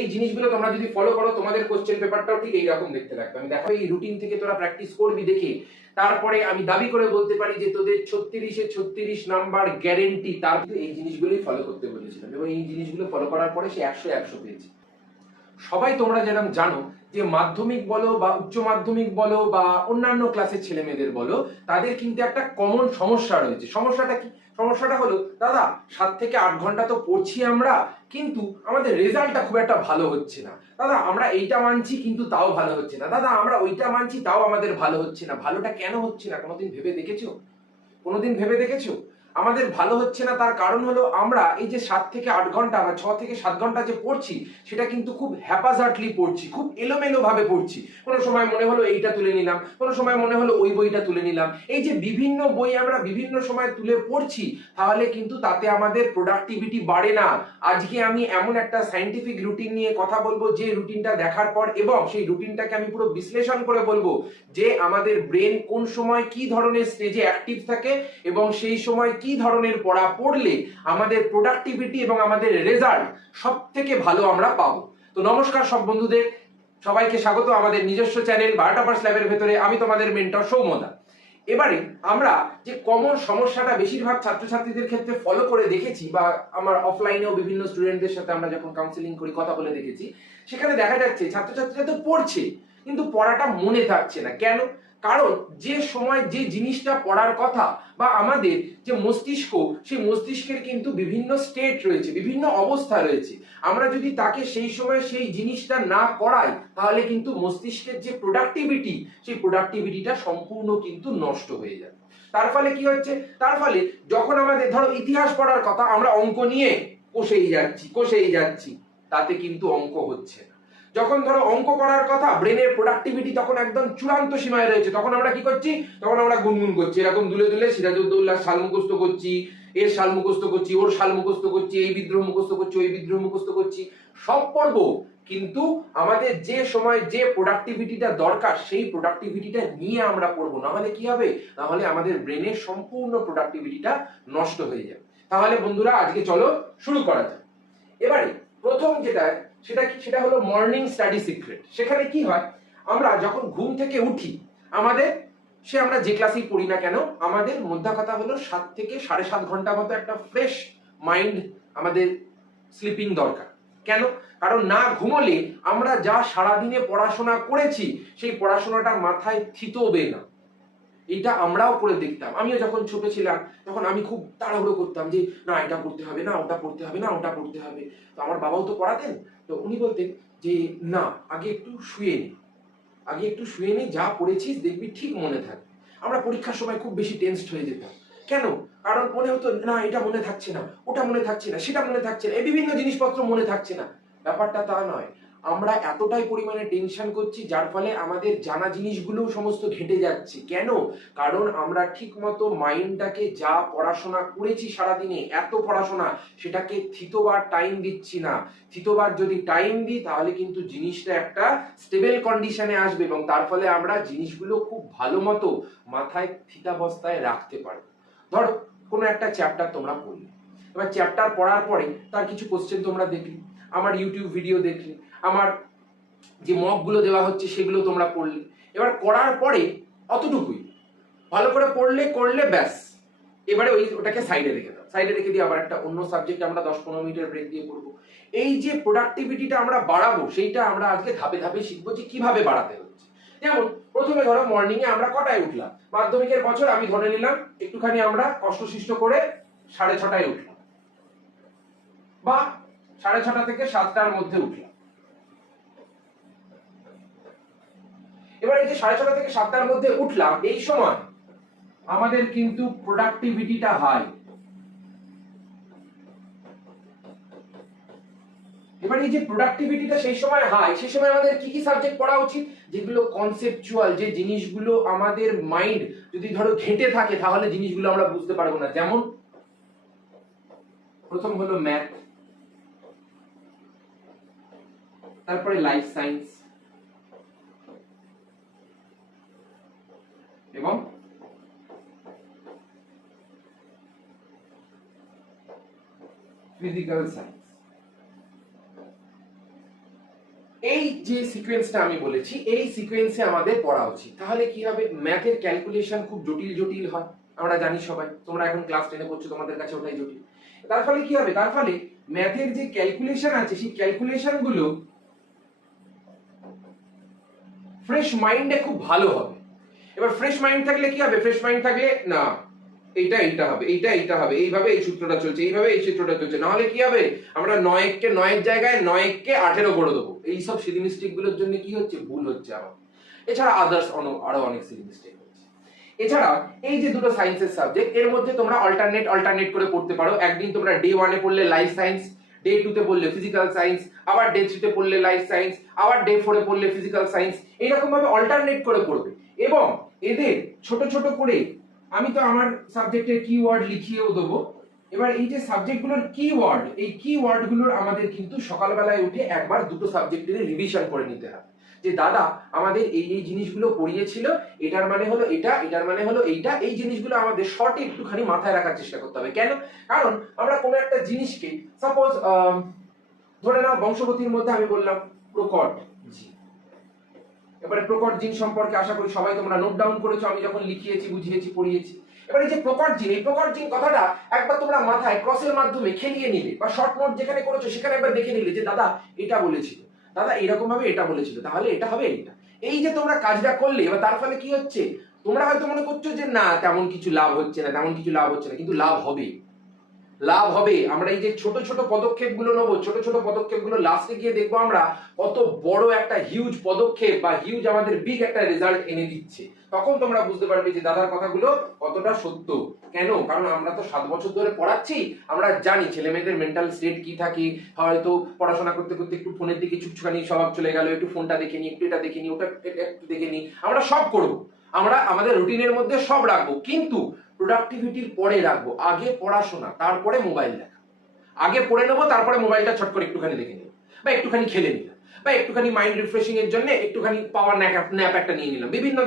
এই জিনিসগুলো তোমরা যদি ফলো করো তোমাদের কোশ্চেন পেপারটাও ঠিক এইরকম দেখতে লাগবে। আমি দেখাবো এই রুটিন থেকে তোরা প্র্যাকটিস করবি দেখে, তারপরে আমি দাবি করে বলতে পারি যে তোদের 36-এ 36 নাম্বার গ্যারেন্টি। তার এই জিনিসগুলোই ফলো করতে বলেছিলাম এবং এই জিনিসগুলো ফলো করার পরে সে 100 পেয়েছে। সবাই তোমরা যেরকম জানো যে মাধ্যমিক বলো বা উচ্চ মাধ্যমিক বলো বা অন্যান্য ক্লাসের ছেলে মেয়েদের বলো, তাদের কিন্তু একটা কমন সমস্যা রয়েছে। সমস্যাটা কি? সমস্যাটা হলো, দাদা 7 থেকে 8 ঘন্টা তো পড়ছি আমরা, কিন্তু আমাদের রেজাল্টটা খুব একটা ভালো হচ্ছে না। দাদা আমরা এইটা মানছি কিন্তু তাও ভালো হচ্ছে না। দাদা আমরা ওইটা মানছি তাও আমাদের ভালো হচ্ছে না। ভালোটা কেন হচ্ছে না কোনোদিন ভেবে দেখেছো? কোনোদিন ভেবে দেখেছো? আমাদের ভালো হচ্ছে না তার কারণ হলো আমরা এই যে 7 থেকে 8 ঘন্টা বা 6 থেকে 7 ঘন্টা যে পড়ছি, সেটা কিন্তু খুব হ্যাপাজার্টলি পড়ছি, খুব এলোমেলো ভাবে পড়ছি। কোনো সময় মনে হলো এইটা তুলে নিলাম, কোনো সময় মনে হলো ওই বইটা তুলে নিলাম। এই যে বিভিন্ন বই আমরা বিভিন্ন সময় তুলে পড়ছি, তাহলে কিন্তু তাতে আমাদের প্রোডাক্টিভিটি বাড়ে না। আজকে আমি এমন একটা সায়েন্টিফিক রুটিন নিয়ে কথা বলবো, যে রুটিনটা দেখার পর এবং সেই রুটিনটাকে আমি পুরো বিশ্লেষণ করে বলবো যে আমাদের ব্রেন কোন সময় কি ধরনের স্টেজে অ্যাক্টিভ থাকে এবং সেই সময় কি ধরনের পড়া পড়লে আমাদের প্রোডাক্টিভিটি এবং আমাদের রেজাল্ট সব থেকে ভালো আমরা পাবো। তো নমস্কার সব বন্ধুদের, সবাইকে স্বাগত আমাদের নিজস্ব চ্যানেল 12টা ল্যাবের ভেতরে। আমি তোমাদের মেন্টর সৌম্যদা। এবারে আমরা যে কমন সমস্যাটা বেশিরভাগ ছাত্রছাত্রীদের ক্ষেত্রে ফলো করে দেখেছি, বা আমার অফলাইনেও বিভিন্ন স্টুডেন্টদের সাথে আমরা যখন কাউন্সিলিং করি, কথা বলে দেখেছি, সেখানে দেখা যাচ্ছে ছাত্রছাত্রীরা তো পড়ছে কিন্তু পড়াটা মনে থাকছে না। কেন? কারণ যে সময় যে জিনিসটা পড়ার কথা, বা আমাদের যে মস্তিষ্ক, সেই মস্তিষ্কের কিন্তু বিভিন্ন স্টেট রয়েছে, বিভিন্ন অবস্থা রয়েছে। আমরা যদি তাকে সেই সময় সেই জিনিসটা না করাই, তাহলে কিন্তু মস্তিষ্কের যে প্রোডাক্টিভিটি, সেই প্রোডাক্টিভিটিটা সম্পূর্ণ কিন্তু নষ্ট হয়ে যাবে। তার ফলে কি হচ্ছে? তার ফলে যখন আমাদের ধরো ইতিহাস পড়ার কথা, আমরা অঙ্ক নিয়ে কষেই যাচ্ছি, তাতে কিন্তু অঙ্ক হচ্ছে না। যখন ধরো অঙ্ক করার কথা, ব্রেনের প্রোডাক্টিভিটি তখন একদম চূড়ান্ত সীমায় রয়েছে, তখন আমরা কি করছি? তখন আমরা গুনগুন করছি, এরকম দুলে দুলে সিরাজউদ্দৌল্লাহ সাল মুখস্থ করছি, এর সাল মুখস্থ করছি, ওর সাল মুখস্থ করছি, এই বিদ্রোহ মুখস্থ করছি, ওই বিদ্রোহ মুখস্থ করছি। সব পড়বো, কিন্তু আমাদের যে সময় যে প্রোডাক্টিভিটিটা দরকার, সেই প্রোডাক্টিভিটিটা নিয়ে আমরা পড়বো। না হলে কি হবে? না হলে আমাদের ব্রেনের সম্পূর্ণ প্রোডাক্টিভিটিটা নষ্ট হয়ে যাবে। তাহলে বন্ধুরা আজকে চলো শুরু করা যাক। এবারে প্রথম যেটা, সেটা কি? সেটা হলো মর্নিং স্টাডি সিক্রেট। সেখানে কি হয়, আমরা যখন ঘুম থেকে উঠি, আমাদের আমরা যে ক্লাসেই পড়ি না কেন, আমাদের মধ্যে কথা হলো 7 থেকে 7.5 ঘন্টা মতো একটা ফ্রেশ মাইন্ড আমাদের স্লিপিং দরকার। কেন? কারণ না ঘুমোলে আমরা যা সারাদিনে পড়াশোনা করেছি, সেই পড়াশোনাটা মাথায় থিতবে না। এটা আমরাও করে দেখতাম। আমিও যখন ছোট ছিলাম, তখন আমি খুব তাড়াহুড়ো করতাম যে না এটা পড়তে হবে, না ওটা পড়তে হবে, না ওটা পড়তে হবে। তো আমার বাবাও তো পড়াতেন, তো উনি বলতেন যে না, আগে একটু শুয়ে নে, যা পড়েছিস দেখবি ঠিক মনে থাকবে। আমরা পরীক্ষার সময় খুব বেশি টেনসড হয়ে যেতাম। কেন? কারণ মনে হতো না এটা মনে থাকছে না, ওটা মনে থাকছে না, সেটা মনে থাকছে না, এই বিভিন্ন জিনিসপত্র মনে থাকছে না। ব্যাপারটা তা নয়, আমরা এতটাই পরিমাণে টেনশন করছি, যার ফলে আমাদের জানা জিনিসগুলো সমস্ত ঘেটে যাচ্ছে। কেন? কারণ আমরা ঠিক মতো মাইন্ডটাকে, যা পড়াশোনা করেছি সারাদিনে, এত পড়াশোনা, সেটাকে থিতবার টাইম দিচ্ছি না। থিতবার যদি টাইম দিই, তাহলে কিন্তু জিনিসটা একটা স্টেবল কন্ডিশনে আসবে এবং তার ফলে আমরা জিনিসগুলো খুব ভালো মতো মাথায় থিতাবস্থায় রাখতে পারবো। ধরো কোনো একটা চ্যাপ্টার তোমরা পড়লে, এবার চ্যাপ্টার পড়ার পরে তার কিছু কোশ্চেন তোমরা দেখলে, আমার ইউটিউব ভিডিও দেখলে, আমার যে মকগুলো দেওয়া হচ্ছে সেগুলো তোমরা পড়লে। এবার করার পরে অতটুকুই ভালো করে করলে ব্যাস, এবারে ওটাকে সাইডে রেখে দাও। সাইডে রেখে দিয়ে আবার একটা অন্য সাবজেক্ট আমরা 10-15 মিনিটের ব্রেক দিয়ে পড়বো। এই যে প্রোডাক্টিভিটিটা আমরা বাড়াবো, সেইটা আমরা আজকে ধাপে ধাপে শিখবো যে কিভাবে বাড়াতে হচ্ছে। যেমন প্রথমে ধরো মর্নিং এ আমরা কটায় উঠলাম? মাধ্যমিকের বছর আমি ধরে নিলাম একটুখানি আমরা কষ্টসিষ্ট করে 6:30টায় উঠলাম, বা 6:30 থেকে 7টার মধ্যে উঠলাম। এবার এই যে 6:30 থেকে 7টার মধ্যে উঠলাম, এই সময় আমাদের কিন্তু প্রোডাক্টিভিটিটা হাই। এবার এই যে প্রোডাক্টিভিটিটা সেই সময় হাই, সেই সময় আমাদের কি কি সাবজেক্ট পড়া উচিত? যেগুলো কনসেপচুয়াল, যে জিনিসগুলো আমাদের মাইন্ড যদি ধরো ঘেঁটে থাকে, তাহলে জিনিসগুলো আমরা বুঝতে পারবো না। যেমন প্রথম হলো ম্যাথ, তারপরে লাইফ সায়েন্স এবং ফিজিক্যাল সায়েন্স। এই যে সিকোয়েন্সটা আমি বলেছি এই সিকোয়েন্সে আমাদের পড়া উচিত। তাহলে কি হবে, ম্যাথের ক্যালকুলেশন খুব জটিল জটিল হয়, আমরা জানি সবাই, তোমরা এখন ক্লাস 10 পড়ছো, তোমাদের কাছে ওটাই জটিল। তার ফলে কি হবে, তার ফলে ম্যাথের যে ক্যালকুলেশন আছে সেই ক্যালকুলেশন গুলো ফ্রেশ মাইন্ডে খুব ভালো হবে। এবার ফ্রেশ মাইন্ড থাকলে কি হবে, ফ্রেশ মাইন্ড থাকলে না এইটা হবে, এইটা হবে, এইভাবে এই সূত্রটা চলছে, এইভাবে এই সূত্রটা চলছে, নাহলে কি হবে আমরা 9কে 9 জায়গায় 9কে 18 করে দেবো। এইসব সিলি মিস্টেক গুলোর জন্য কি হচ্ছে, ভুল হচ্ছে আমার। এছাড়া আদার্স আরো অনেক সিলি মিস্টেক হচ্ছে। এছাড়া এই যে দুটো সায়েন্সের সাবজেক্ট, এর মধ্যে তোমরা অল্টারনেট করে পড়তে পারো। একদিন তোমরা ডে 1 এ পড়লে লাইফ সায়েন্স, ডে 2 তে পড়লে ফিজিক্যাল সায়েন্স, আবার ডে 3 তে পড়লে লাইফ সায়েন্স, আবার ডে 4 এ পড়লে ফিজিক্যাল সায়েন্স। এইরকম ভাবে অল্টারনেট করে পড়বে এবং এদের ছোট ছোট করে আমি তো আমার সাবজেক্টের কিওয়ার্ড লিখিয়েও দেবো। এবার এই যে সাবজেক্টগুলোর কিওয়ার্ড, এই কিওয়ার্ড গুলোর আমাদের কিন্তু সকালবেলায় উঠে একবার দুটো সাবজেক্টের রিভিশন করে নিতে হবে, যে দাদা আমাদের এই এই জিনিসগুলো পড়িয়েছিল, এটার মানে হলো এটা, এটার মানে হলো এইটা। এই জিনিসগুলো আমাদের শর্টে একটুখানি মাথায় রাখার চেষ্টা করতে হবে। কেন? কারণ আমরা কোনো একটা জিনিসকে সাপোজ ধরে নাও বংশগতির মধ্যে আমি বললাম প্রকট জিন। এবারে প্রকট জিন সম্পর্কে আশা করি সবাই তোমরা নোট ডাউন করেছো, আমি যখন লিখিয়েছি, বুঝিয়েছি, পড়িয়েছি। এবার এই যে প্রকট জিন, এই প্রকট জিন কথাটা একবার তোমরা মাথায় ক্রসের মাধ্যমে খেলিয়ে নিলে, বা শর্ট নোট যেখানে করেছো সেখানে একবার দেখে নিলে যে দাদা এটা বলেছিল, দাদা এরকম ভাবে এটা বলেছিল, তাহলে এটা হবে এটা। এই যে তোমরা কাজটা করলে, এবার তার ফলে কি হচ্ছে, তোমরা হয়তো মনে করছো যে না তেমন কিছু লাভ হচ্ছে না, তেমন কিছু লাভ হচ্ছে না, কিন্তু লাভ হবে, লাভ হবে। আমরা এই যে ছোট ছোট পদক্ষেপ গুলো নেবো, ছোট ছোট পদক্ষেপ গুলো লাস্টে গিয়ে দেখবো আমরা কত বড় একটা হিউজ পদক্ষেপ বা হিউজ আমাদের বিগ একটা রেজাল্ট এনে দিচ্ছে। তখন তোমরা বুঝতে পারবে যে দাদার কথাগুলো কতটা সত্য। কেন? কারণ আমরা তো 7 বছর ধরে পড়াচ্ছি, আমরা জানি ছেলে মেয়েদের মেন্টাল স্টেট কি থাকে। হয়তো পড়াশোনা করতে করতে একটু ফোনের দিকে চুপচুকানি স্বভাব চলে গেল, একটু ফোনটা দেখে নি, একটু এটা দেখে নি, ওটা একটু দেখে নি, আমরা সব করবো, আমরা আমাদের রুটিনের মধ্যে সব রাখবো, কিন্তু প্রোডাক্টিভিটির পরে রাখবো। আগে পড়াশোনা, তারপরে মোবাইল দেখা। আগে পড়ে নেবো, তারপরে মোবাইলটা ছট করে একটুখানি দেখে নেবো, বা একটুখানি খেলে নিলাম, বা একটুখানি মাইন্ড রিফ্রেশিং এর জন্য একটুখানি পাওয়ার ন্যাপ একটা নিয়ে নিলাম। বিভিন্ন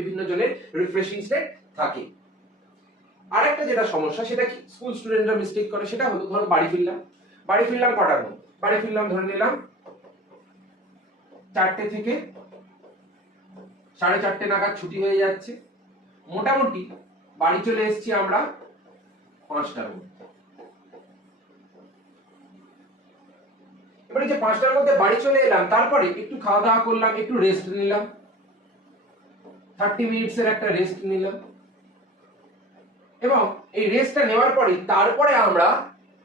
বিভিন্ন জনের রিফ্রেশিং স্টেট থাকে। আরেকটা যেটা সমস্যা, সেটা কি স্কুল স্টুডেন্টরা মিস্টেক করে, সেটা হলো ধরো বাড়ি ফিরলাম কটার মধ্যে, বাড়ি ফিরলাম ধরে নিলাম 4টে থেকে 4:30 নাগাদ ছুটি হয়ে যাচ্ছে, মোটামুটি বাড়ি চলে এসেছি আমরা 5টার মধ্যে। এবারে যে 5টার মধ্যে বাড়ি চলে এলাম, তারপরে একটু খাওয়া দাওয়া করলাম, একটু রেস্ট নিলাম, 30 মিনিটসের একটা রেস্ট নিলাম, এবং এই রেস্টটা নেওয়ার পরে তারপরে আমরা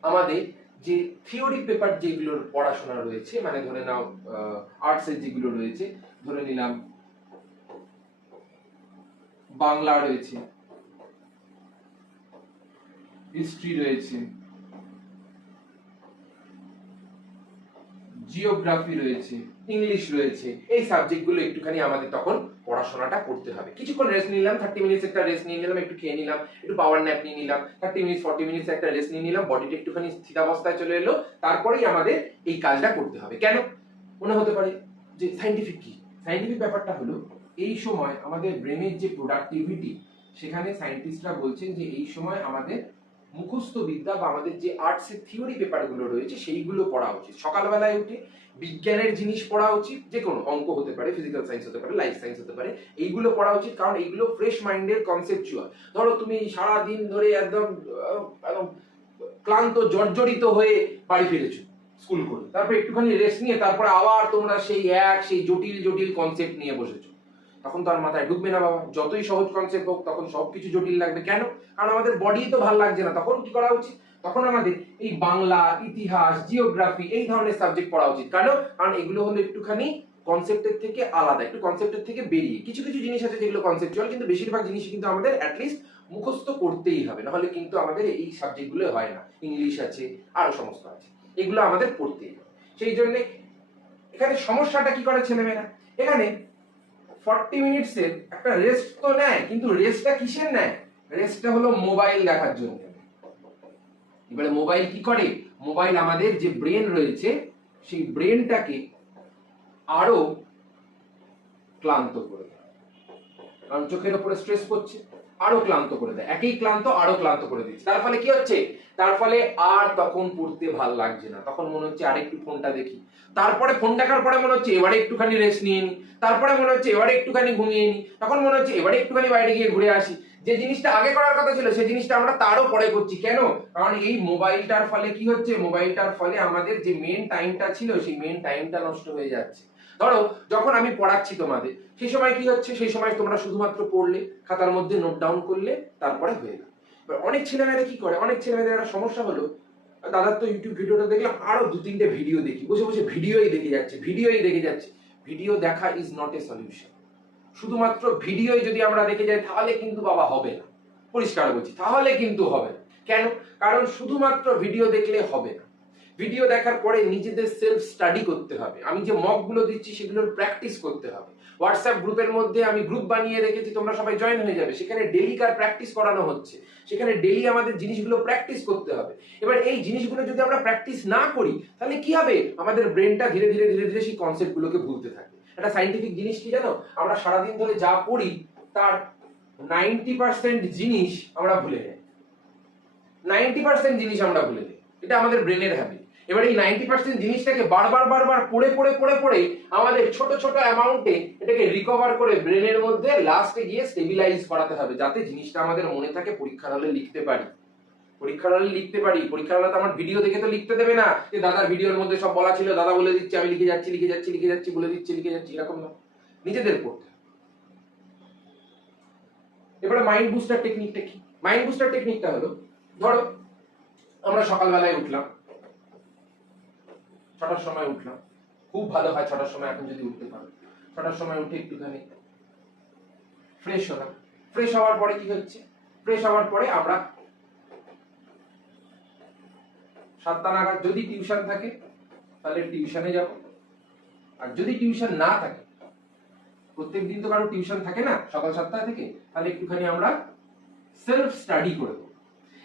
আমাদের যে থিওরি পেপার যেগুলোর পড়াশোনা রয়েছে, মানে ধরে নাও আর্টস এর যেগুলো রয়েছে, ধরে নিলাম বাংলা রয়েছে, হিস্ট্রি রয়েছে, জিওগ্রাফি রয়েছে, ইংলিশ রয়েছে, এই সাবজেক্টগুলো একটুখানি আমাদের তখন পড়াশোনাটা করতে হবে। কিছুক্ষণ রেস্ট নিলাম, 30 মিনিটস একটা রেস্ট নিয়ে নিলাম, একটু খেয়ে নিলাম, একটু পাওয়ার ন্যাপ নিয়ে নিলাম, 30 মিনিট 40 মিনিটস একটা রেস্ট নিয়ে নিলাম, বডিটা একটুখানি স্থিতাবস্থায় চলে এলো, তারপরেই আমাদের এই কাজটা করতে হবে। কেন? মনে হতে পারে যে সায়েন্টিফিক কি? সায়েন্টিফিক ব্যাপারটা হলো এই সময় আমাদের ব্রেনের যে প্রোডাক্টিভিটি, সেখানে সায়েন্টিস্টরা বলছেন যে এই সময় আমাদের মুখস্থ বিদ্যা বা আমাদের যে আর্টস এর থিওরি পেপারগুলো রয়েছে সেইগুলো পড়া উচিত। সকালবেলায় উঠে বিজ্ঞানের জিনিস পড়া উচিত, যে কোনো অঙ্ক হতে পারে, ফিজিক্যাল সায়েন্স হতে পারে, লাইফ সায়েন্স হতে পারে, এইগুলো পড়া উচিত। কারণ এইগুলো ফ্রেশ মাইন্ডের কনসেপচুয়াল। ধরো তুমি সারা দিন ধরে একদম ক্লান্ত জর্জরিত হয়ে বাড়ি ফিরেছো স্কুল করে, তারপর একটুখানি রেস্ট নিয়ে তারপরে আবার তোমরা সেই জটিল জটিল কনসেপ্ট নিয়ে বসেছো, তখন তো আর মাথায় ঢুকবে না বাবা। যতই সহজ কনসেপ্ট হোক তখন সবকিছু জটিল লাগবে। কেন? কারণ আমাদের বডি তো ভালো লাগছে না। তখন কি করা উচিত? তখন আমাদের এই বাংলা, ইতিহাস, জিওগ্রাফি এই ধরনের সাবজেক্ট পড়া উচিত। কারণ এগুলো হলো একটুখানি কনসেপ্টের থেকে আলাদা, একটু কনসেপ্টের থেকে বেরিয়ে। কিছু কিছু জিনিস আছে যেগুলো কনসেপচুয়াল, কিন্তু বেশিরভাগ জিনিস কিন্তু আমাদের অ্যাটলিস্ট মুখস্থ করতেই হবে, নাহলে কিন্তু আমাদের এই সাবজেক্টগুলো হয় না। ইংলিশ আছে, আরো সমস্ত আছে, এগুলো আমাদের পড়তেই হবে। সেই জন্য এখানে সমস্যাটা কি করে ছেলেমেয়েরা, এখানে 40 মিনিটসের একটা রেস্ট তো নেয়, কিন্তু রেস্টটা কিসের নেয়? রেস্টটা হলো মোবাইল দেখার জন্য। এবারে মোবাইল কি করে? মোবাইল আমাদের যে ব্রেন রয়েছে সেই ব্রেনটাকে আরো ক্লান্ত করে দেয়, কারণ চোখের উপরে স্ট্রেস পড়ছে। আরো ক্লান্ত করে দেয়, একই ক্লান্ত আরো ক্লান্ত করে দিচ্ছে। তার ফলে কি হচ্ছে, তার ফলে আর তখন পড়তে ভাল লাগছে না, তখন মনে হচ্ছে আরেকটু ফোনটা দেখি, তারপরে ফোন দেখার পরে মনে হচ্ছে এবারে একটুখানি রেস্ট নিয়ে নি, তারপরে মনে হচ্ছে এবারে একটুখানি ঘুমিয়ে নি, তখন মনে হচ্ছে এবারে একটুখানি বাইরে গিয়ে ঘুরে আসি। যে জিনিসটা আগে করার কথা ছিল সেই জিনিসটা আমরা তারও পরে করছি। কেন? কারণ এই মোবাইলটার ফলে কি হচ্ছে, মোবাইলটার ফলে আমাদের যে মেন টাইমটা ছিল সেই মেন টাইমটা নষ্ট হয়ে যাচ্ছে। ধরো যখন আমি পড়াচ্ছি তোমাদের, সেই সময় কি হচ্ছে, সেই সময় তোমরা শুধুমাত্র পড়লে, খাতার মধ্যে নোট ডাউন করলে, তারপরে হয়ে গেল। অনেক ছেলেমেয়েরা কি করে, অনেক ছেলেমেয়েদের একটা সমস্যা হলো, দাদার তো ইউটিউব ভিডিওটা দেখলাম, আরো 2-3টে ভিডিও দেখি, বসে বসে ভিডিওই দেখে যাচ্ছে, ভিডিওই দেখে যাচ্ছে। ভিডিও দেখা ইজ নট এ সলিউশন। শুধুমাত্র ভিডিওই যদি আমরা দেখে যাই তাহলে কিন্তু বাবা হবে না, পরিষ্কার বলছি, তাহলে কিন্তু হবে না। কেন? কারণ শুধুমাত্র ভিডিও দেখলে হবে না। ভিডিও দেখার পরে নিজেদের সেলফ স্টাডি করতে হবে, আমি যে মক গুলো দিচ্ছি সেগুলোর প্র্যাকটিস করতে হবে। হোয়াটসঅ্যাপ গ্রুপের মধ্যে আমি গ্রুপ বানিয়ে রেখেছি, তোমরা সবাই জয়েন হয়ে যাবে, সেখানে ডেলি কার প্র্যাকটিস করানো হচ্ছে, সেখানে ডেলি আমাদের জিনিসগুলো প্র্যাকটিস করতে হবে। এবার এই জিনিসগুলো যদি আমরা প্র্যাকটিস না করি তাহলে কি হবে, আমাদের ব্রেনটা ধীরে ধীরে ধীরে ধীরে সেই কনসেপ্ট গুলোকে ভুলতে থাকে। একটা সাইন্টিফিক জিনিস কি জানো, আমরা সারাদিন ধরে যা পড়ি তার 90% জিনিস আমরা ভুলে যাই, 90% জিনিস আমরা ভুলে যাই, এটা আমাদের ব্রেনের হ্যাবিট। এবার এই 90% জিনিসটাকে বারবার বারবার পড়ে পড়ে পড়ে পড়ে আমাদের ছোট ছোট অ্যামাউন্টে এটাকে রিকভার করে ব্রেনের মধ্যে লাস্টে গিয়ে স্টেবিলাইজ করাতে হবে, যাতে জিনিসটা আমাদের মনে থাকে, পরীক্ষার হলে লিখতে পারি। পরীক্ষার হলে লিখতে পারি, পরীক্ষার হলে তো আমার ভিডিও দেখে তো লিখতে দেবে না যে দাদার ভিডিওর মধ্যে সব বলা ছিল, দাদা বলে দিচ্ছে, আমি লিখে যাচ্ছি লিখে যাচ্ছি লিখে যাচ্ছি, বলে দিচ্ছি লিখে যাচ্ছি, এরকম না, নিজেদের পড়তে। এবারে মাইন্ড বুস্টার টেকনিকটা কি? মাইন্ড বুস্টার টেকনিকটা হলো, ধরো আমরা সকালবেলায় উঠলাম, 6টার সময় উঠলাম, খুব ভালো হয় 6টার সময় এখন যদি উঠতে পারো। 6টার সময় উঠে একটুখানি ফ্রেশ হলাম, ফ্রেশ হওয়ার পরে কি হচ্ছে, ফ্রেশ হওয়ার পরে আমরা 7টা নাগাদ যদি টিউশন থাকে তাহলে টিউশনে যাব, আর যদি টিউশন না থাকে, প্রত্যেক দিন তো কারো টিউশন থাকে না সকাল 7টা থেকে, তাহলে একটুখানি আমরা সেলফ স্টাডি করব।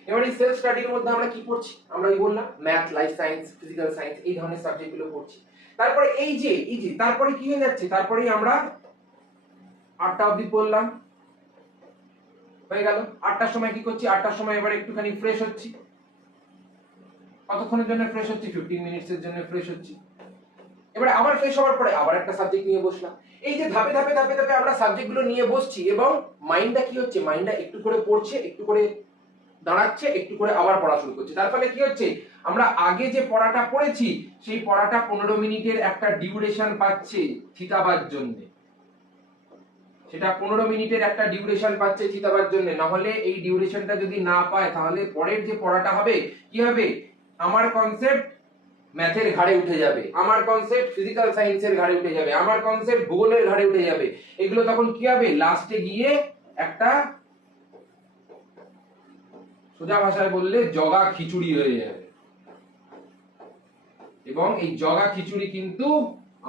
এবার এই সেলফ স্টাডির মধ্যে আমরা কি পড়ছি, আমরা এই বললাম math, life science, physical science, এই ধরনের সাবজেক্ট গুলো পড়ছি। তারপরে এই যে তারপরে কি হয়ে যাচ্ছে, তারপরেই আমরা 8টা অবধি পড়লাম, হয়ে গেল। 8টার সময় কি করছি, 8টার সময় এবার একটুখানি ফ্রেশ হচ্ছি। কতক্ষণের জন্য ফ্রেশ হচ্ছি, 15 মিনিটসের জন্য ফ্রেশ হচ্ছি। এবারে আবার ফ্রেশ হওয়ার পরে আবার একটা সাবজেক্ট নিয়ে বসলাম। এই যে ধাপে ধাপে ধাপে ধাপে আমরা সাবজেক্ট গুলো নিয়ে বসছি, এবং মাইন্ডটা কি হচ্ছে, মাইন্ডটা একটু করে পড়ছে, একটু করে দাঁড়াচ্ছে, একটু করে আবার পড়া শুরু করছে। তার ফলে কি হচ্ছে, আমরা আগে যে পড়াটা পড়েছি সেই পড়াটা 15 মিনিটের একটা ডিউরেশন পাচ্ছে থিতাবার জন্য, সেটা 15 মিনিটের একটা ডিউরেশন পাচ্ছে থিতাবার জন্য। না হলে এই ডিউরেশনটা যদি না পায় তাহলে পরের যে পড়াটা হবে কি হবে, আমার কনসেপ্ট ম্যাথের ঘাড়ে উঠে যাবে, আমার কনসেপ্ট ফিজিক্যাল সায়েন্সের ঘাড়ে উঠে যাবে, আমার কনসেপ্ট ভূগোলের ঘাড়ে উঠে যাবে। এগুলো তখন কি হবে, লাস্টে গিয়ে একটা, সোজা ভাষায় বললে, জগা খিচুড়ি হয়ে যাবে। এবং এই জগা খিচুড়ি কিন্তু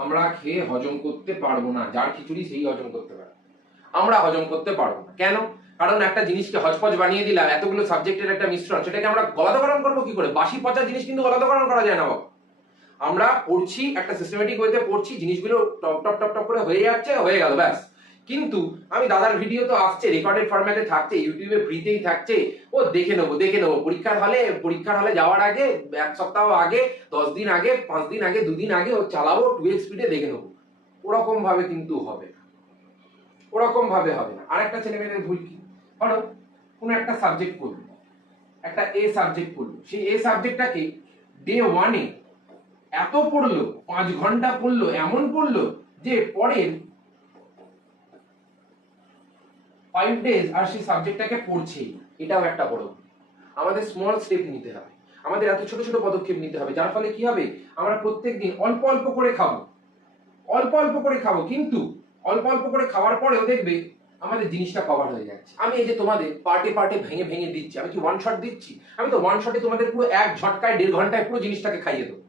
আমরা খেয়ে হজম করতে পারবো না, যার খিচুড়ি সেই হজম করতে পারে, আমরা হজম করতে পারবো না। কেন? কারণ একটা জিনিসকে হজপজ বানিয়ে দিলাম, এতগুলো সাবজেক্টের একটা মিশ্রণ, সেটাকে আমরা গলাধকরণ করবো কি করে? বাসি পচা জিনিস কিন্তু গলাধকরণ করা যায় না বাবা। আমরা পড়ছি, একটা সিস্টেমেটিক ওয়েতে পড়ছি, জিনিসগুলো টপ টপ টপ টপ করে হয়ে যাচ্ছে, হয়ে গেল, ব্যাস। কিন্তু আমি দাদার ভিডিও তো আসছে, রেকর্ডেড ফরম্যাটে থাকছে, ইউটিউবে ফ্রিতেই থাকছে, ও দেখে নেবো। পরীক্ষার হলে যাওয়ার আগে, 1 সপ্তাহ আগে, 10 দিন আগে, 5 দিন আগে, 2 দিন আগে ও চালাবো, 2x স্পিডে দেখে নেবো। ওরকম ভাবে কিন্তু হবে না, ওরকম ভাবে হবে না। আরেকটা ছেলেমেয়েদের ভুল কি, ধরো কোনো একটা সাবজেক্ট পড়লো, একটা এ সাবজেক্ট পড়লো, সেই এ সাবজেক্টটাকে ডে 1-এ এত পড়লো, 5 ঘন্টা পড়লো, এমন পড়লো যে পরের 5 ডেজ আর সেই সাবজেক্টটাকে পড়ছেই। এটাও একটা বড় ভুল। আমাদের স্মল স্টেপ নিতে হবে, আমাদের এত ছোট ছোট পদক্ষেপ নিতে হবে, যার ফলে কি হবে, আমরা প্রত্যেকদিন অল্প অল্প করে খাবো, অল্প অল্প করে খাবো, কিন্তু অল্প অল্প করে খাওয়ার পরেও দেখবে আমাদের জিনিসটা কভার হয়ে যাচ্ছে। আমি এই যে তোমাদের পার্টে পার্টে ভেঙে ভেঙে দিচ্ছি, আমি কি ওয়ান শট দিচ্ছি? আমি তো ওয়ান শটে তোমাদের পুরো এক ঝটকায় 1.5 ঘন্টায় পুরো জিনিসটাকে খাইয়ে দেবো,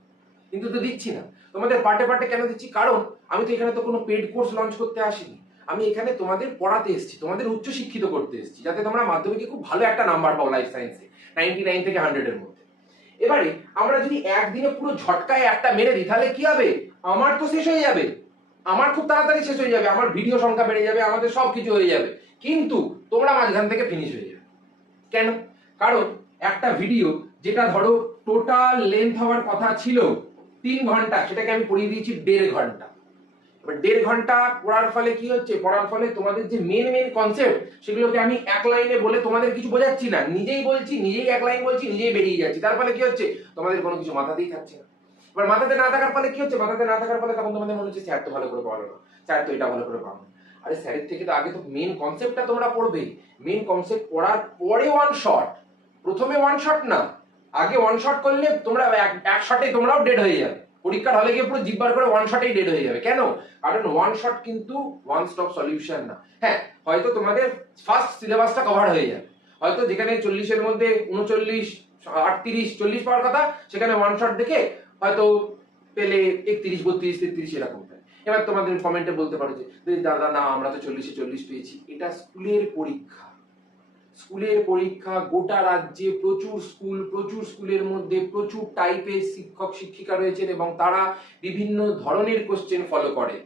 কিন্তু তো দিচ্ছি না। তোমাদের পার্টে পার্টে কেন দিচ্ছি? কারণ আমি তো এখানে তো কোনো পেড কোর্স লঞ্চ করতে আসিনি, আমি এখানে তোমাদের পড়াতে এসেছি, তোমাদের উচ্চ শিক্ষিত করতে এসেছি, যাতে তোমরা মাধ্যমিকে খুব ভালো একটা নাম্বার পাও লাইফ সায়েন্সে, 99 থেকে 100 এর মধ্যে। এবারে আমরা যদি একদিনে পুরো ঝটকায় একটা মেরে দিই তাহলে কি হবে, আমার তো শেষ হয়ে যাবে, আমার খুব তাড়াতাড়ি শেষ হয়ে যাবে, আমার ভিডিও সংখ্যা বেড়ে যাবে, আমাদের সবকিছু হয়ে যাবে, কিন্তু তোমরা মাঝখান থেকে ফিনিশ হয়ে যাবে। কেন? কারণ একটা ভিডিও যেটা ধরো টোটাল লেন্থ হওয়ার কথা ছিল 3 ঘন্টা, সেটাকে আমি পড়িয়ে দিয়েছি 1.5 ঘন্টা। এবার 1.5 ঘন্টা পড়ার ফলে কি হচ্ছে, পড়ার ফলে তোমাদের যে মেন কনসেপ্ট সেগুলোকে আমি এক লাইনে বলে তোমাদের কিছু বোঝাচ্ছি না, নিজেই বলছি, নিজেই এক লাইন বলছি, নিজেই বেরিয়ে যাচ্ছি। তার ফলে কি হচ্ছে, তোমাদের কোনো কিছু মাথাতেই থাকছে না। এবার মাথাতে না থাকার ফলে কি হচ্ছে, মাথাতে না থাকার ফলে তখন তোমাদের মনে হচ্ছে স্যার তো ভালো করে পড়ালো না, স্যার তো এটা ভালো করে পড়ানো। আরে স্যারের থেকে তো আগে তো মেন কনসেপ্টটা তোমরা পড়বে। মেন কনসেপ্ট পড়ার পরে ওয়ান শট, প্রথমে ওয়ান শট না, আগে ওয়ান শট করলে তোমরা এক শটে তোমরাও ডেড হয়ে যাবে। পরীক্ষার হলে গিয়ে পুরো জিব্বার করে ওয়ান শটেই ডেড হয়ে যাবে। কেন? কারণ ওয়ান শট কিন্তু ওয়ান স্টপ সলিউশন না। হ্যাঁ, হয়তো তোমাদের ফার্স্ট সিলেবাসটা কভার হয়ে যাবে, হয়তো যেখানে 40-এর মধ্যে 39, 38, 40 পাওয়ার কথা, সেখানে ওয়ান শট দেখে হয়তো পেলে 31, 32, 33 এরকম। এবার তোমাদের কমেন্টে বলতে পারো যে দাদা না আমরা তো 40-এ 40 পেয়েছি। এটা স্কুলের পরীক্ষা, স্কুলের পরীক্ষা। গোটা রাজ্যে প্রচুর স্কুলের মধ্যে প্রচুর টাইপের শিক্ষক শিক্ষিকা রয়েছেন এবং তারা বিভিন্ন ধরনের কোশ্চেন ফলো করে।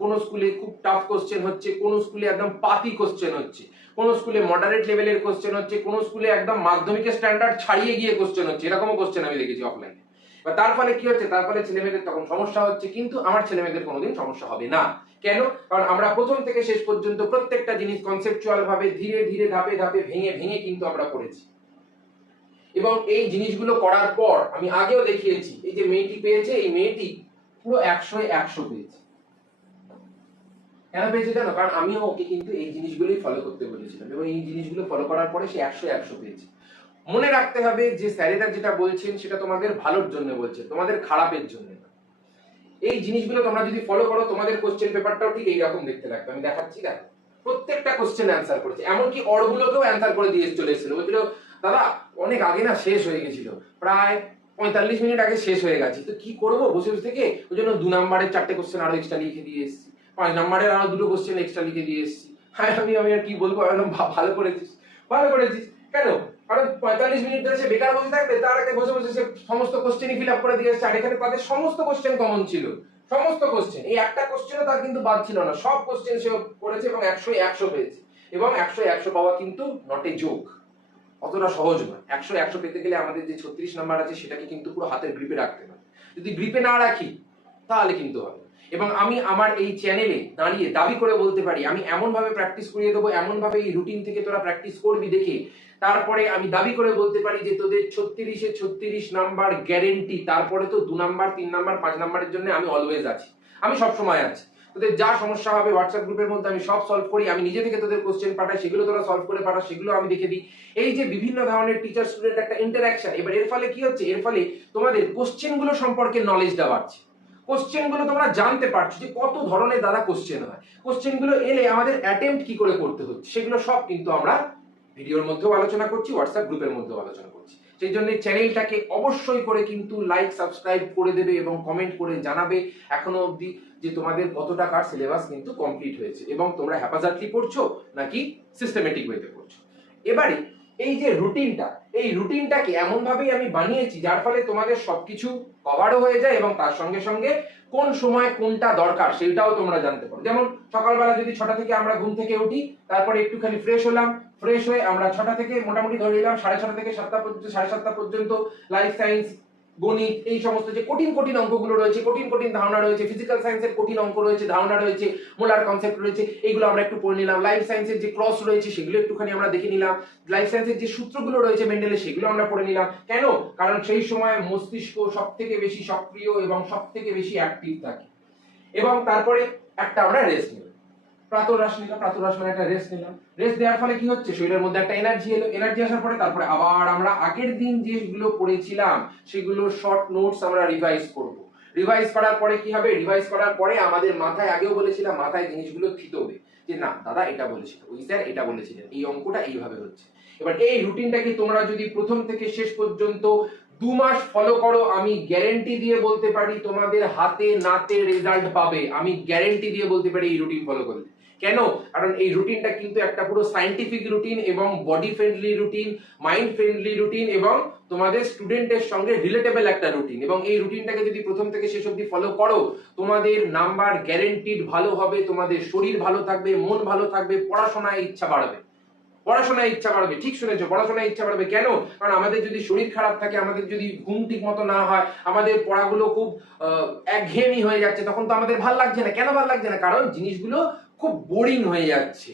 কোন স্কুলে খুব টাফ কোশ্চেন হচ্ছে, কোন স্কুলে একদম পাতি কোশ্চেন হচ্ছে, কোন স্কুলে মডারেট লেভেলের কোশ্চেন হচ্ছে, কোন স্কুলে একদম মাধ্যমিকের স্ট্যান্ডার্ড ছাড়িয়ে গিয়ে কোশ্চেন হচ্ছে। এরকমও কোশ্চেন আমি দেখেছি অফলাইনে। তার ফলে কি হচ্ছে, তার ফলে ছেলেমেয়েদের তখন সমস্যা হচ্ছে, কিন্তু আমার ছেলেমেয়েদের কোনোদিন সমস্যা হবে না। কেন? কারণ আমরা প্রথম থেকে শেষ পর্যন্ত প্রত্যেকটা জিনিস কনসেপচুয়াল ভাবে ধীরে ধীরে ধাপে ধাপে ভেঙে কিন্তু আমরা পড়েছি। এবং এই জিনিসগুলো করার পর আমি আগেও দেখিয়েছি, এই যে মেয়েটি পেয়েছে, এই মেয়েটি পুরো 100-এ 100 পেয়েছে। কেন পেয়েছে জানো? কারণ আমিও ওকে কিন্তু এই জিনিসগুলোই ফলো করতে বলেছিলাম এবং এই জিনিসগুলো ফলো করার পরে সে 100-এ 100 পেয়েছে। মনে রাখতে হবে যে স্যারেরা যেটা বলছেন সেটা তোমাদের ভালোর জন্য বলছে, তোমাদের খারাপের জন্য না। এই জিনিসগুলো তোমরা যদি ফলো করো, তোমাদের কোশ্চেন পেপারটাও ঠিক এইরকম দেখতে লাগবে। আমি দেখাচ্ছি, দেখো প্রত্যেকটা কোশ্চেন অ্যান্সার করেছে, এমনকি অরগুলোকেও অ্যান্সার করে দিয়ে চলে এসেছিল। বলছিল দাদা অনেক আগে না শেষ হয়ে গেছিল, প্রায় 45 মিনিট আগে শেষ হয়ে গেছে, তো কি করবো বসে বসে থেকে, ওই জন্য 2 নাম্বারের 4টে কোশ্চেন আরো এক্সট্রা লিখে দিয়ে এসেছি, 5 নাম্বারের আরো 2টো কোশ্চেন এক্সট্রা লিখে দিয়ে এসেছি। হ্যাঁ, আমি আর কি বলবো, ভালো করেছিস, ভালো করেছিস। কেন? কারণ 45 মিনিট ধরে সে বেকার বসে থাকবে, তার আগে বসে বসে সে সমস্ত কোশ্চেনই ফিল আপ করে দিয়ে এসেছে। আর এখানে তাদের সমস্ত কোশ্চেন কমন ছিল, সমস্ত কোশ্চেন, এই একটা কোশ্চেনও তার কিন্তু বাদ ছিল না, সব কোশ্চেন সে করেছে এবং 100-এ 100 পেয়েছে। এবং 100-এ 100 পাওয়া কিন্তু নট এ জোক, অতটা সহজ নয়। 100-এ 100 পেতে গেলে আমাদের যে 36 নাম্বার আছে সেটাকে কিন্তু পুরো হাতের গ্রিপে রাখতে হবে। যদি গ্রিপে না রাখি তাহলে কিন্তু হবে। এবং আমি আমার এই চ্যানেলে দাঁড়িয়ে দাবি করে বলতে পারি, আমি এমন ভাবে প্র্যাকটিস করিয়ে দেবো, এমন ভাবে এই রুটিন থেকে তোরা প্র্যাকটিস করবি দেখে, তারপরে আমি দাবি করে বলতে পারি যে তোদের 36-এ 36 নাম্বার গ্যারেন্টি। তারপরে তো 2 নাম্বার, 3 নাম্বার, 5 নাম্বারের জন্য আমি অলওয়েজ আছি, আমি সব সময় আছি। তোদের যা সমস্যা হবে হোয়াটসঅ্যাপ গ্রুপের মধ্যে আমি সব সলভ করি, আমি নিজে থেকে তোদের কোশ্চেন পাঠাই, সেগুলো তোরা সলভ করে পাঠাস, সেগুলো আমি দেখে দিই। এই যে বিভিন্ন ধরনের টিচার স্টুডেন্ট একটা ইন্টারঅ্যাকশন, এবার এর ফলে কি হচ্ছে, এর ফলে তোমাদের কোশ্চেন গুলো সম্পর্কে নলেজটা বাড়ছে। কোশ্চেন গুলো তোমরা জানতে পারছো যে কত ধরনের দাদা কোশ্চেন হয়, কোশ্চেন গুলো এলে আমাদের অ্যাটেম্প্ট কি করে করতে হচ্ছে, সেগুলো সব কিন্তু আমরা ভিডিওর মধ্যেও আলোচনা করছি, হোয়াটসঅ্যাপ গ্রুপের মধ্যেও আলোচনা করছি। সেই জন্য চ্যানেলটাকে অবশ্যই করে কিন্তু লাইক সাবস্ক্রাইব করে দেবে এবং কমেন্ট করে জানাবে এখনো অবধি যে তোমাদের কত টাকার সিলেবাস কিন্তু কমপ্লিট হয়েছে এবং তোমরা হ্যাপাজার্টলি পড়ছো নাকি সিস্টেমেটিক ওয়েতে পড়ছো। এবারে এই যে রুটিনটা, এই রুটিনটাকে এমন ভাবেই আমি বানিয়েছি যার ফলে তোমাদের সবকিছু কভারও হয়ে যায় এবং তার সঙ্গে সঙ্গে কোন সময় কোনটা দরকার সেটাও তোমরা জানতে পারো। যেমন সকালবেলা যদি 6টা থেকে আমরা ঘুম থেকে উঠি, তারপরে একটুখানি ফ্রেশ হলাম, ফ্রেশ হয়ে আমরা 6টা থেকে মোটামুটি ধরে নিলাম 6:30 থেকে 7টা পর্যন্ত, 7:30 পর্যন্ত লাইফ সায়েন্স, গণিত, এই সমস্ত যে কঠিন কঠিন অঙ্কগুলো রয়েছে, কঠিন কঠিন ধারণা রয়েছে, ফিজিক্যাল সায়েন্সের কঠিন অঙ্ক রয়েছে, ধারণা রয়েছে, মোলার কনসেপ্ট রয়েছে, এইগুলো আমরা একটু পড়ে নিলাম। লাইফ সায়েন্সের যে ক্রস রয়েছে সেগুলো একটুখানি আমরা দেখে নিলাম। লাইফ সায়েন্সের যে সূত্রগুলো রয়েছে মেন্ডেলের, সেগুলো আমরা পড়ে নিলাম। কেন? কারণ সেই সময় মস্তিষ্ক সব থেকে বেশি সক্রিয় এবং সব থেকে বেশি অ্যাক্টিভ থাকে। এবং তারপরে একটা আমরা রেস্ট নিলাম, প্রাতরাশ নিলাম, প্রাতরাশ মানে একটা রেস্ট নিলাম। রেস্ট দেওয়ার ফলে কি হচ্ছে, শরীরের মধ্যে একটা এনার্জি এলো, এনার্জি আসার পরে তারপরে আবার আমরা আগের দিন যেগুলো পড়েছিলাম সেগুলো শর্ট নোটস আমরা রিভাইজ করব। রিভাইজ করার পরে কি হবে, রিভাইজ করার পরে আমাদের মাথায়, আগেও বলেছিলাম, মাথায় জিনিসগুলো থিতবে যে না দাদা এটা বলেছিল, ওই স্যার এটা বলেছিলেন, এই অঙ্কটা এইভাবে হচ্ছে। এবার এই রুটিনটাকে তোমরা যদি প্রথম থেকে শেষ পর্যন্ত 2 মাস ফলো করো, আমি গ্যারেন্টি দিয়ে বলতে পারি তোমাদের হাতে নাতে রেজাল্ট পাবে। আমি গ্যারেন্টি দিয়ে বলতে পারি এই রুটিন ফলো করলে। কেন? কারণ এই রুটিনটা কিন্তু একটা পুরো সায়েন্টিফিক রুটিন এবং body friendly routine, mind friendly routine এবং তোমাদের স্টুডেন্টের সঙ্গে রিলেটেবল একটা রুটিন। এবং এই রুটিনটাকে যদি প্রথম থেকে শেষ অবধি ফলো করো, তোমাদের নাম্বার গ্যারেন্টিড ভালো হবে, তোমাদের শরীর ভালো থাকবে, মন ভালো থাকবে, পড়াশোনায় ইচ্ছা বাড়বে। পড়াশোনায় ইচ্ছা বাড়বে। ঠিক শুনেছো, পড়াশোনায় ইচ্ছা বাড়বে। কেন? কারণ আমাদের যদি শরীর খারাপ থাকে, আমাদের যদি ঘুম ঠিক মতো না হয়, আমাদের পড়াগুলো খুব একঘেয়েমি হয়ে যাচ্ছে, তখন তো আমাদের ভাল লাগছে না। কেন ভাল লাগছে না? কারণ জিনিসগুলো খুব বোরিং হয়ে যাচ্ছে।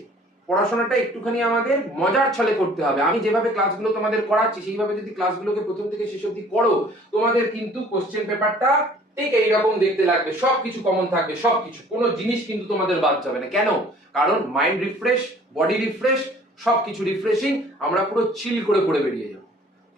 পড়াশোনাটা একটুখানি আমাদের মজার ছলে করতে হবে। আমি যেভাবে ক্লাসগুলো তোমাদের করাচ্ছি সেইভাবে যদি ক্লাসগুলোকে প্রথম থেকে শেষ অবধি করো, তোমাদের কিন্তু কোশ্চেন পেপারটা ঠিক এইরকম দেখতে লাগবে। সবকিছু কমন থাকবে, সবকিছু, কোনো জিনিস কিন্তু তোমাদের বাদ যাবে না। কেন? কারণ মাইন্ড রিফ্রেশ, বডি রিফ্রেশ, সবকিছু রিফ্রেশিং। আমরা পুরো চিল করে পড়ে বেরিয়ে যাবো,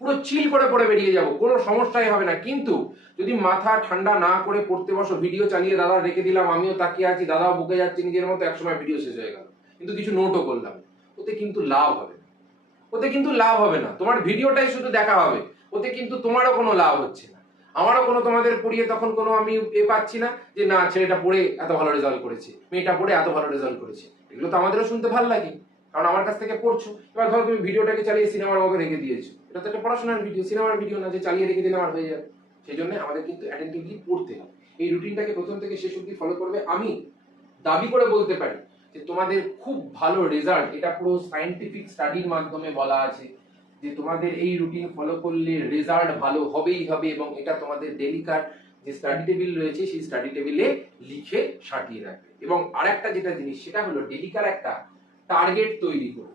পুরো চিল করে পড়ে বেরিয়ে যাবো, কোনো সমস্যাই হবে না। কিন্তু যদি মাথা ঠান্ডা না করে পড়তে বসো, ভিডিও চালিয়ে দাদা রেখে দিলাম, আমিও তাকিয়ে আছি, দাদাও বুকে যাচ্ছে নিজের মতো, একসময় ভিডিও শেষ হয়ে গেল, কিন্তু কিছু নোটও করলাম, ওতে কিন্তু লাভ হবে না। ওতে কিন্তু লাভ হবে না। তোমার ভিডিওটাই শুধু দেখা হবে, ওতে কিন্তু তোমারও কোনো লাভ হচ্ছে না, আমারও কোনো তোমাদের পড়িয়ে তখন কোনো আমি পাচ্ছি না যে না ছেলেটা পড়ে এত ভালো রেজাল্ট করেছে, মেয়েটা পড়ে এত ভালো রেজাল্ট করেছে। এগুলো তো আমাদেরও শুনতে ভালো লাগে, কারণ আমার কাছ থেকে পড়ছো। এবার ধরো তুমি ভিডিওটাকে চালিয়ে সিনেমার মতো রেখে দিয়েছো, এটা তো একটা পড়াশোনার ভিডিও, সিনেমার ভিডিও না যে চালিয়ে রেখে দিলে আমার হয়ে যাবে। সেই জন্য আমাদের কিন্তু অ্যাটেন্টিভলি পড়তে হবে। এই রুটিনটাকে প্রথম থেকে শেষ অবধি ফলো করবে। আমি দাবি করে বলতে পারি যে তোমাদের খুব ভালো রেজাল্ট, এটা পুরো সায়েন্টিফিক স্টাডির মাধ্যমে বলা আছে যে তোমাদের এই রুটিন ফলো করলে রেজাল্ট ভালো হবেই হবে, এবং এটা তোমাদের ডেলিকার যে স্টাডি টেবিল রয়েছে সেই স্টাডি টেবিলে লিখে সাটিয়ে রাখবে। এবং আরেকটা যেটা জিনিস সেটা হলো ডেলিকার একটা টার্গেট তৈরি করো।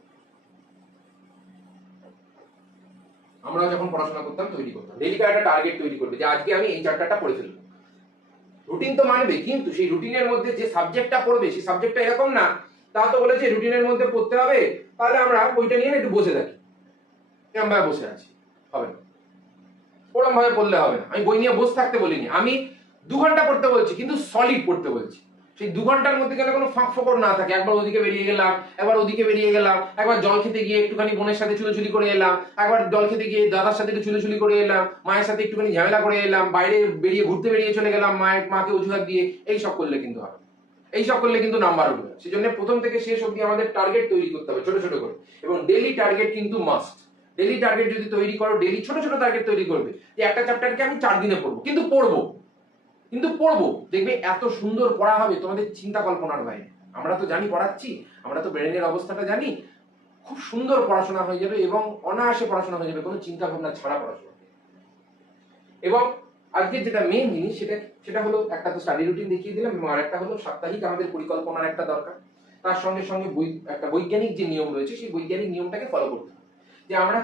আমরা যখন পড়াশোনা করতাম তৈরি করতাম, ডেলিকার একটা টার্গেট তৈরি করবে যে আজকে আমি এই চ্যাপ্টারটা পড়ে ফেলবো। রুটিন তো মানবে, কিন্তু সেই রুটিনের মধ্যে যে সাবজেক্টটা পড়বে সেই সাবজেক্টটা এরকম না তা তো বলেছে রুটিনের মধ্যে পড়তে হবে, তাহলে আমরা বইটা নিয়ে একটু বসে থাকি, এরকম ভাবে বসে আছি, হবে না। ওরকম ভাবে পড়লে হবে না। আমি বই নিয়ে বসে থাকতে বলিনি, আমি 2 ঘন্টা পড়তে বলছি, কিন্তু সলিড পড়তে বলছি। সেই 2 ঘন্টার মধ্যে গেলে কোনো ফাঁক ফোকর না থাকে, একবার ওদিকে বেরিয়ে গেলাম, একবার ওদিকে বেরিয়ে গেলাম, একবার জল খেতে গিয়ে একটুখানি বোনের সাথে চুলোচুলি করে এলাম, একবার জল খেতে গিয়ে দাদার সাথে একটু চুলোচুলি করে এলাম, মায়ের সাথে একটুখানি ঝামেলা করে এলাম, বাইরে বেরিয়ে ঘুরতে বেরিয়ে চলে গেলাম মাকে অজুহাত দিয়ে। এইসব করলে কিন্তু হবে, এইসব করলে কিন্তু নাম্বার উঠবে। সেই জন্য প্রথম থেকে শেষ অবধি আমাদের টার্গেট তৈরি করতে হবে ছোট ছোট করে, এবং ডেইলি টার্গেট কিন্তু মাস্ট। ডেইলি টার্গেট যদি তৈরি করো, ডেইলি ছোট ছোট টার্গেট তৈরি করবে যে একটা চ্যাপ্টারকে আমি 4 দিনে পড়বো, কিন্তু পড়বো, কিন্তু পড়বো, দেখবে এত সুন্দর পড়া হবে তোমাদের চিন্তা কল্পনার বাইরে। আমরা তো জানি পড়াচ্ছি, আমরা তো ব্রেনের অবস্থাটা জানি, খুব সুন্দর পড়াশোনা হয়ে যাবে এবং অনায়াসে পড়াশোনা হয়ে যাবে, কোনো চিন্তা ভাবনা ছাড়া পড়াশোনা। এবং আজকে যেটা মেইন জিনিস সেটা হলো, একটা তো স্টাডি রুটিন দেখিয়ে দিলাম, এবং আরেকটা হলো সাপ্তাহিক আমাদের পরিকল্পনার একটা দরকার। তার সঙ্গে সঙ্গে একটা বৈজ্ঞানিক যে নিয়ম রয়েছে সেই বৈজ্ঞানিক নিয়মটাকে ফলো করতে হবে। যে আমরা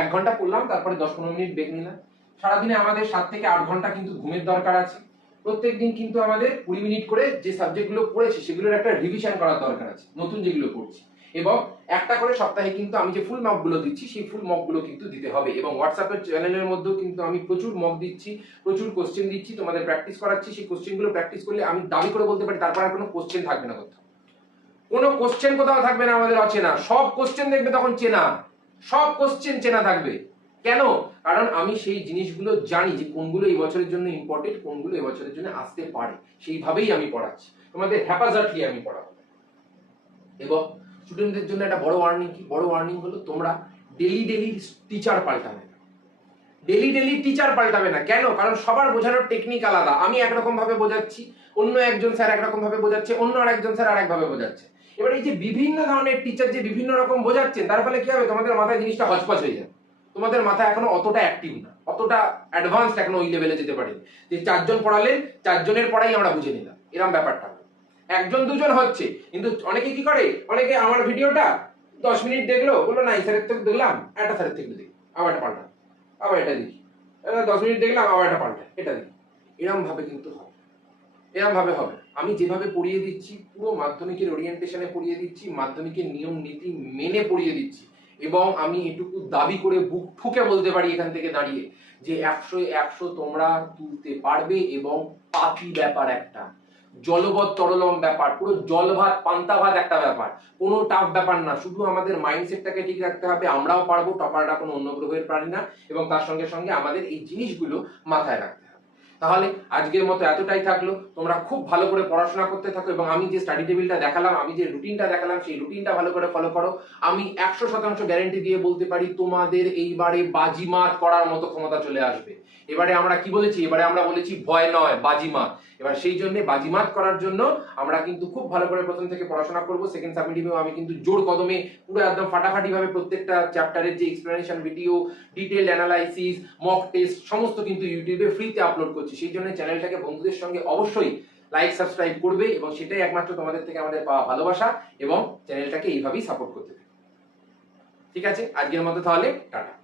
1 ঘন্টা পড়লাম, তারপরে 10-15 মিনিট ব্রেক নিলাম। সারাদিনে আমাদের 7 থেকে 8 ঘন্টা কিন্তু ঘুমের দরকার আছে। প্রত্যেকদিন কিন্তু আমাদের 20 মিনিট করে যে সাবজেক্টগুলো পড়েছি সেগুলোর একটা রিভিশন করার দরকার আছে, নতুন যেগুলো পড়ছি। এবং একটা করে সপ্তাহে কিন্তু আমি যে ফুল মক গুলো দিচ্ছি সেই ফুল মক গুলো কিন্তু দিতে হবে। এবং হোয়াটসঅ্যাপের চ্যানেলের মধ্যেও কিন্তু আমি প্রচুর মক দিচ্ছি, প্রচুর কোশ্চেন দিচ্ছি, তোমাদের প্র্যাকটিস করাচ্ছি। সেই কোশ্চেন গুলো প্র্যাকটিস করলে আমি দাবি করে বলতে পারি তারপর আর কোনো কোশ্চেন থাকবে না কোথাও, কোনো কোশ্চেন কোথাও থাকবে না আমাদের অচেনা। সব কোশ্চেন দেখবে তখন চেনা, সব কোশ্চেন চেনা থাকবে। কেন? কারণ আমি সেই জিনিসগুলো জানি যে কোনগুলো এই বছরের জন্য ইম্পর্টেন্ট, কোনগুলো এই বছরের জন্য আসতে পারে, সেইভাবেই আমি পড়াচ্ছি, তোমাদের হ্যাপাজার্টলি আমি পড়াবো। এবং স্টুডেন্টদের জন্য একটা বড় ওয়ার্নিং, কি বড় ওয়ার্নিং হলো, তোমরা ডেলি টিচার পাল্টাবে না, ডেলি টিচার পাল্টাবে না। কেন? কারণ সবার বোঝানোর টেকনিক আলাদা। আমি একরকম ভাবে বোঝাচ্ছি, অন্য একজন স্যার একরকম ভাবে বোঝাচ্ছে, অন্য আরেকজন স্যার আরেক ভাবে বোঝাচ্ছে। এবার এই যে বিভিন্ন ধরনের টিচার যে বিভিন্ন রকম বোঝাচ্ছেন, তার ফলে কি হবে, তোমাদের মাথায় জিনিসটা হচপচ হয়ে যাবে। তোমাদের মাথা এখনো অতটা অ্যাক্টিভ না, অতটা অ্যাডভান্সড এখনো ওই লেভেলে যেতে পারেনি যে 4 জন পড়ালেন, 4 জনের পড়াই আমরা বুঝে নিলাম, এরকম ব্যাপারটা। 1 জন 2 জন হচ্ছে, কিন্তু অনেকে কি করে, অনেকে আমার ভিডিওটা 10 মিনিট দেখলো, বললো না এই স্যারের থেকে দেখলাম, একটা স্যারের থেকে দেখি, আবার এটা পাল্টা, আবার এটা দেখি, 10 মিনিট দেখলাম, আবার এটা পাল্টা, এটা দেখি। এরকম ভাবে কিন্তু হবে, এরকম ভাবে হবে। আমি যেভাবে পড়িয়ে দিচ্ছি, পুরো মাধ্যমিকের ওরিয়েন্টেশনে পড়িয়ে দিচ্ছি, মাধ্যমিকের নিয়ম নীতি মেনে পড়িয়ে দিচ্ছি। এবং আমি এটুকু দাবি করে বুক ঠুকে বলতে পারি এখান থেকে দাঁড়িয়ে যে 100-100 তোমরা তুলতে পারবে। এবং পাতি ব্যাপার একটা, জলবৎ তরলম ব্যাপার, পুরো জল ভাত পান্তা ভাত একটা ব্যাপার, কোনো টাফ ব্যাপার না। শুধু আমাদের মাইন্ডসেটটাকে ঠিক রাখতে হবে, আমরাও পারবো, টপারটা কোনো অন্য গ্রহের প্রাণী না। এবং তার সঙ্গে সঙ্গে আমাদের এই জিনিসগুলো মাথায় রাখতে হবে। তাহলে আজকের মতো এতটাই থাকলো, তোমরা খুব ভালো করে পড়াশোনা করতে থাকো, এবং আমি যে স্টাডি টেবিলটা দেখালাম, আমি যে রুটিনটা দেখালাম, সেই রুটিনটা ভালো করে ফলো করো। আমি 100% গ্যারেন্টি দিয়ে বলতে পারি তোমাদের এইবারে বাজিমাত করার মতো ক্ষমতা চলে আসবে। এবারে আমরা কি বলেছি, এবারে আমরা বলেছি ভয় নয় বাজিমাত। এবার সেই জন্য বাজিমাত করার জন্য আমরা কিন্তু খুব ভালো করে প্রথম থেকে পড়াশোনা করব। সেকেন্ড সাবমিটিভেও আমি কিন্তু জোর কদমে পুরো একদম ফাটাফাটি ভাবে প্রত্যেকটা চ্যাপ্টারের যে explanation video, detail analysis, mock test সমস্ত কিন্তু ইউটিউবে ফ্রিতে আপলোড করছি। সেই জন্য চ্যানেলটাকে বন্ধুদের সঙ্গে অবশ্যই লাইক সাবস্ক্রাইব করবে, এবং সেটাই একমাত্র তোমাদের থেকে আমাদের পাওয়া ভালোবাসা, এবং চ্যানেলটাকে এইভাবেই সাপোর্ট করতে হবে। ঠিক আছে, আজকের মতো তাহলে টাটা।